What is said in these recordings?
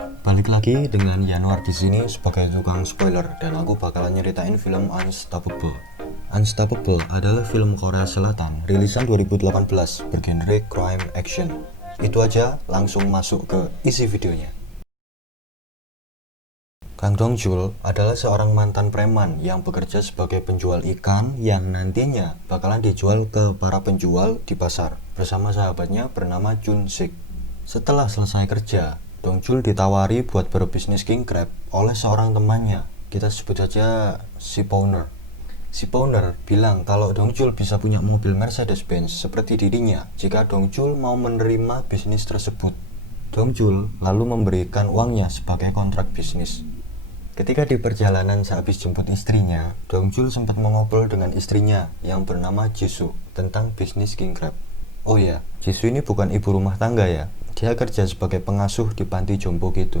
Balik lagi dengan Januar di sini sebagai tukang spoiler, dan aku bakalan nyeritain film Unstoppable. Unstoppable adalah film Korea Selatan rilisan 2018 bergenre crime action. Itu aja, langsung masuk ke isi videonya. Kang Dong-jul adalah seorang mantan preman yang bekerja sebagai penjual ikan yang nantinya bakalan dijual ke para penjual di pasar bersama sahabatnya bernama Chun-sik. Setelah selesai kerja, Dong-jul ditawari buat berbisnis king crab oleh seorang temannya. Kita sebut saja si Powner. Si Powner bilang kalau Dong-jul bisa punya mobil Mercedes-Benz seperti dirinya jika Dong-jul mau menerima bisnis tersebut. Dong-jul lalu memberikan uangnya sebagai kontrak bisnis. Ketika di perjalanan sehabis jemput istrinya, Dong-jul sempat mengobrol dengan istrinya yang bernama Jisoo tentang bisnis king crab. Oh ya, Jisoo ini bukan ibu rumah tangga ya. Dia kerja sebagai pengasuh di panti jompo gitu.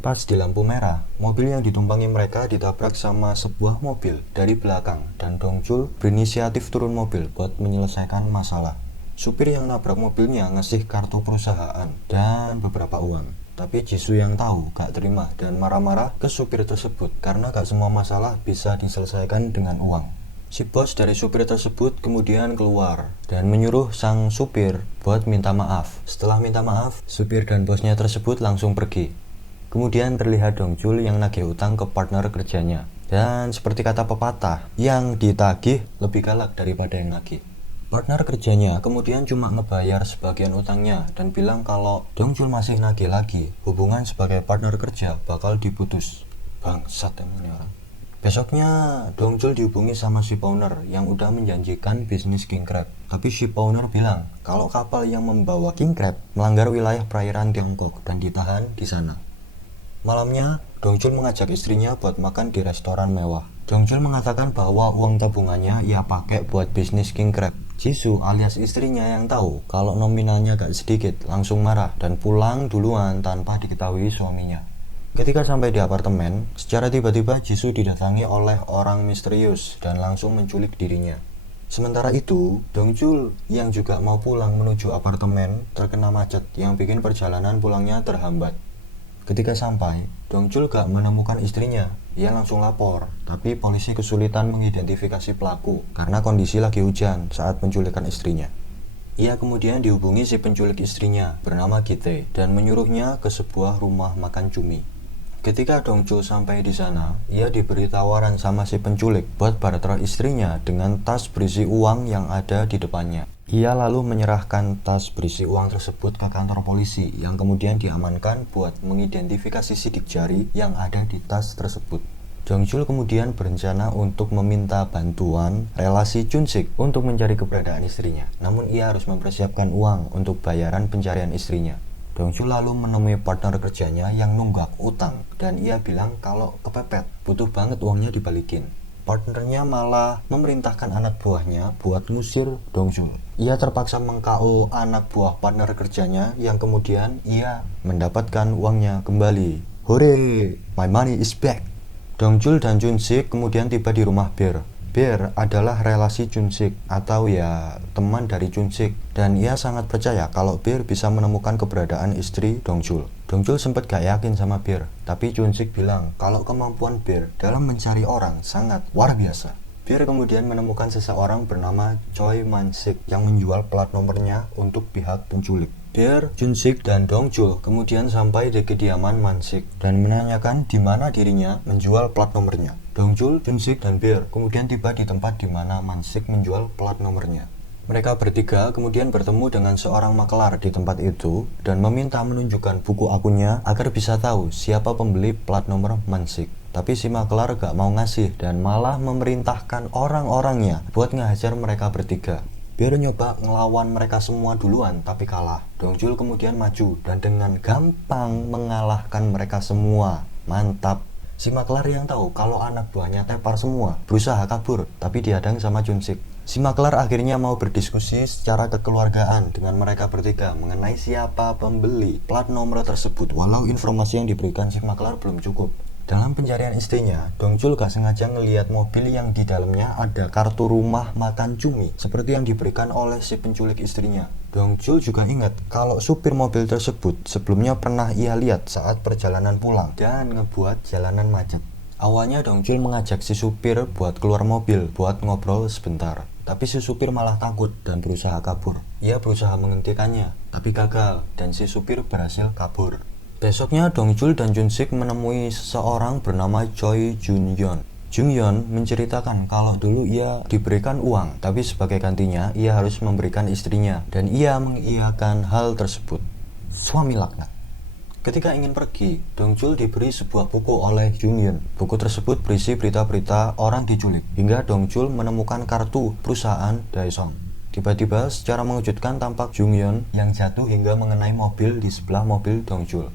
Pas di lampu merah, mobil yang ditumpangi mereka ditabrak sama sebuah mobil dari belakang, dan Dong-jul berinisiatif turun mobil buat menyelesaikan masalah. Supir yang nabrak mobilnya ngasih kartu perusahaan dan beberapa uang. Tapi Jisoo yang tahu gak terima dan marah-marah ke supir tersebut karena gak semua masalah bisa diselesaikan dengan uang. Si bos dari supir tersebut kemudian keluar dan menyuruh sang supir buat minta maaf. Setelah minta maaf, supir dan bosnya tersebut langsung pergi. Kemudian terlihat Dong-jul yang nagih utang ke partner kerjanya. Dan seperti kata pepatah, yang ditagih lebih galak daripada yang nagih. Partner kerjanya kemudian cuma ngebayar sebagian utangnya dan bilang kalau Dong-jul masih nagih lagi, hubungan sebagai partner kerja bakal diputus. Bangsat emang ini orang. Besoknya Dong-jul dihubungi sama si Powner yang udah menjanjikan bisnis king crab. Tapi si Powner bilang kalau kapal yang membawa king crab melanggar wilayah perairan Tiongkok dan ditahan di sana. Malamnya, Dong-jul mengajak istrinya buat makan di restoran mewah. Dong-jul mengatakan bahwa uang tabungannya ia pakai buat bisnis king crab. Jisoo alias istrinya yang tahu kalau nominalnya gak sedikit langsung marah dan pulang duluan tanpa diketahui suaminya. Ketika sampai di apartemen, secara tiba-tiba Jisoo didatangi oleh orang misterius dan langsung menculik dirinya. Sementara itu, Dong-jul yang juga mau pulang menuju apartemen terkena macet yang bikin perjalanan pulangnya terhambat. Ketika sampai, Dong-jul gak menemukan istrinya. Ia langsung lapor, tapi polisi kesulitan mengidentifikasi pelaku karena kondisi lagi hujan saat penculikan istrinya. Ia kemudian dihubungi si penculik istrinya bernama Gite dan menyuruhnya ke sebuah rumah makan cumi. Ketika Dong-jul sampai di sana, ia diberi tawaran sama si penculik buat barter istrinya dengan tas berisi uang yang ada di depannya. Ia lalu menyerahkan tas berisi uang tersebut ke kantor polisi yang kemudian diamankan buat mengidentifikasi sidik jari yang ada di tas tersebut. Dong-jul kemudian berencana untuk meminta bantuan relasi Chun-sik untuk mencari keberadaan istrinya. Namun ia harus mempersiapkan uang untuk bayaran pencarian istrinya. Dong-jul lalu menemui partner kerjanya yang nunggak utang dan ia bilang kalau kepepet, butuh banget uangnya dibalikin. Partnernya malah memerintahkan anak buahnya buat ngusir Dong-jul. Ia terpaksa meng-KO anak buah partner kerjanya yang kemudian ia mendapatkan uangnya kembali. Hore, my money is back. Dong-jul dan Chun-sik kemudian tiba di rumah Bear. Bear adalah relasi Chun-sik atau ya teman dari Chun-sik, dan ia sangat percaya kalau Bear bisa menemukan keberadaan istri Dong-jul. Dong-jul sempat gak yakin sama Bear, tapi Chun-sik bilang kalau kemampuan Bear dalam mencari orang sangat luar biasa. Bear kemudian menemukan seseorang bernama Choi Man-sik yang menjual plat nomornya untuk pihak penculik. Bear, Chun-sik, dan Dong-jul kemudian sampai di kediaman Man-sik dan menanyakan di mana dirinya menjual plat nomornya. Dong-jul, Chun-sik, dan Bear kemudian tiba di tempat di mana Man-sik menjual plat nomornya. Mereka bertiga kemudian bertemu dengan seorang makelar di tempat itu dan meminta menunjukkan buku akunnya agar bisa tahu siapa pembeli plat nomor Man-sik. Tapi si makelar gak mau ngasih dan malah memerintahkan orang-orangnya buat ngehajar mereka bertiga. Bear nyoba ngelawan mereka semua duluan tapi kalah. Dong-jul kemudian maju dan dengan gampang mengalahkan mereka semua. Mantap. Si makelar yang tahu kalau anak buahnya tepar semua berusaha kabur tapi dihadang sama Chun-sik. Si makelar akhirnya mau berdiskusi secara kekeluargaan dengan mereka bertiga mengenai siapa pembeli plat nomor tersebut, walau informasi yang diberikan si makelar belum cukup. Dalam pencarian istrinya, Dong-jul gak sengaja ngelihat mobil yang di dalamnya ada kartu rumah makan cumi seperti yang diberikan oleh si penculik istrinya. Dongjul juga ingat kalau supir mobil tersebut sebelumnya pernah ia lihat saat perjalanan pulang dan ngebuat jalanan macet. Awalnya Dongjul mengajak si supir buat keluar mobil buat ngobrol sebentar. Tapi si supir malah takut dan berusaha kabur. Ia berusaha menghentikannya, tapi gagal dan si supir berhasil kabur. Besoknya Dongjul dan Junsik menemui seseorang bernama Choi Junyeon. Junyeon menceritakan kalau dulu ia diberikan uang, tapi sebagai gantinya ia harus memberikan istrinya, dan ia mengiyakan hal tersebut. Suami laknat. Ketika ingin pergi, Dongjul diberi sebuah buku oleh Junyeon. Buku tersebut berisi berita-berita orang diculik, hingga Dongjul menemukan kartu perusahaan Daesung. Tiba-tiba secara mengejutkan tampak Junyeon yang jatuh hingga mengenai mobil di sebelah mobil Dongjul.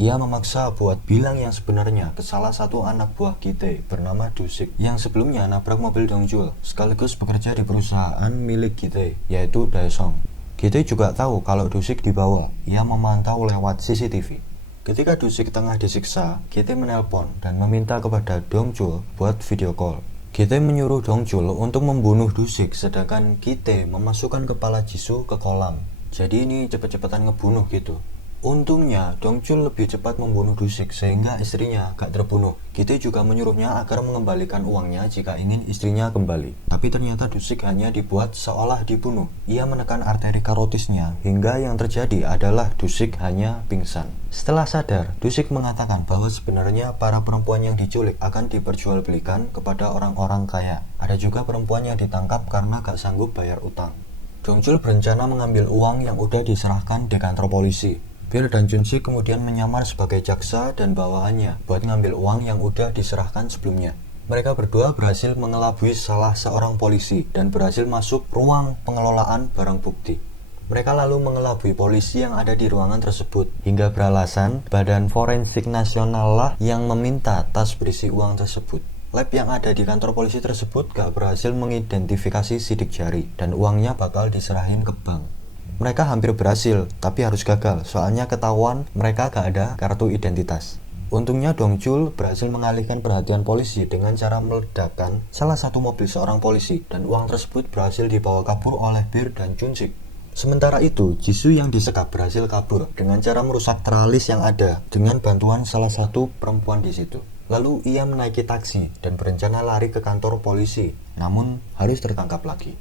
Ia memaksa buat bilang yang sebenarnya ke salah satu anak buah Gitae bernama Dusik yang sebelumnya nabrak mobil Dongjul sekaligus bekerja di perusahaan milik Gitae yaitu Daesung. Gitae juga tahu kalau Dusik dibawa. Ia memantau lewat CCTV. Ketika Dusik tengah disiksa, Gitae menelpon dan meminta kepada Dongjul buat video call. Gitae menyuruh Dongjul untuk membunuh Dusik sedangkan Gitae memasukkan kepala Jisoo ke kolam. Jadi ini cepet-cepetan ngebunuh gitu. Untungnya Dongjul lebih cepat membunuh Dusik sehingga istrinya gak terbunuh. Gitae juga menyuruhnya agar mengembalikan uangnya jika ingin istrinya kembali. Tapi ternyata Dusik hanya dibuat seolah dibunuh. Ia menekan arteri karotisnya hingga yang terjadi adalah Dusik hanya pingsan. Setelah sadar, Dusik mengatakan bahwa sebenarnya para perempuan yang diculik akan diperjualbelikan kepada orang-orang kaya. Ada juga perempuan yang ditangkap karena gak sanggup bayar utang. Dongjul berencana mengambil uang yang udah diserahkan di kantor polisi. Bir dan Junsik kemudian menyamar sebagai jaksa dan bawahannya buat ngambil uang yang udah diserahkan sebelumnya. Mereka berdua berhasil mengelabui salah seorang polisi dan berhasil masuk ruang pengelolaan barang bukti. Mereka lalu mengelabui polisi yang ada di ruangan tersebut hingga beralasan Badan Forensik Nasional lah yang meminta tas berisi uang tersebut. Lab yang ada di kantor polisi tersebut gak berhasil mengidentifikasi sidik jari dan uangnya bakal diserahin ke bank. Mereka hampir berhasil, tapi harus gagal, soalnya ketahuan mereka gak ada kartu identitas. Untungnya Dongjul berhasil mengalihkan perhatian polisi dengan cara meledakkan salah satu mobil seorang polisi, dan uang tersebut berhasil dibawa kabur oleh Bir dan Junsik. Sementara itu, Jisoo yang disekap berhasil kabur dengan cara merusak teralis yang ada dengan bantuan salah satu perempuan di situ. Lalu ia menaiki taksi dan berencana lari ke kantor polisi, namun harus tertangkap lagi.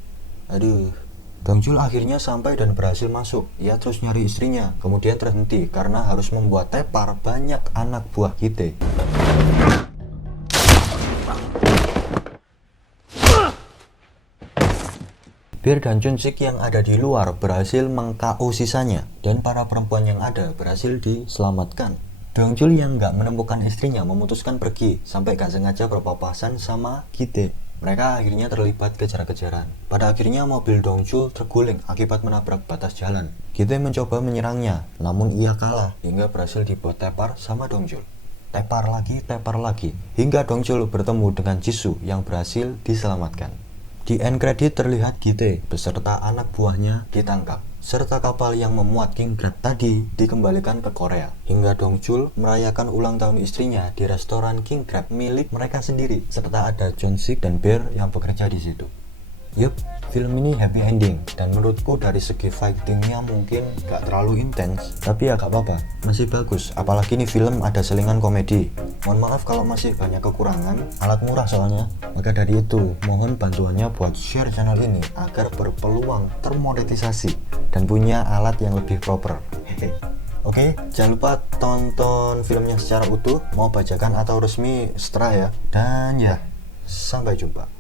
Dongjul akhirnya sampai dan berhasil masuk. Ia terus nyari istrinya, kemudian terhenti karena harus membuat tepar banyak anak buah Gitae. Bir dan Junsik yang ada di luar berhasil meng-KO sisanya, dan para perempuan yang ada berhasil diselamatkan. Dongjul yang gak menemukan istrinya memutuskan pergi sampai gak sengaja berpapasan sama Gitae. Mereka akhirnya terlibat kejar-kejaran. Pada akhirnya mobil Dongjul terguling akibat menabrak batas jalan. Gitae mencoba menyerangnya, namun ia kalah hingga berhasil dibuat tepar sama Dongjul. Tepar lagi, hingga Dongjul bertemu dengan Jisoo yang berhasil diselamatkan. Di end credit terlihat Gitae beserta anak buahnya ditangkap, serta kapal yang memuat King Crab tadi dikembalikan ke Korea. Hingga Dongjul merayakan ulang tahun istrinya di restoran King Crab milik mereka sendiri, serta ada Junsik dan Bir yang bekerja di situ. Yup, film ini happy ending, dan menurutku dari segi fightingnya mungkin gak terlalu intens, tapi ya gak apa-apa, masih bagus. Apalagi ini film ada selingan komedi. Mohon maaf kalau masih banyak kekurangan, alat murah soalnya. Maka dari itu, mohon bantuannya buat share channel ini agar berpeluang termonetisasi dan punya alat yang lebih proper. Oke, jangan lupa tonton filmnya secara utuh, mau bajakan atau resmi seterah ya. Dan ya, sampai jumpa.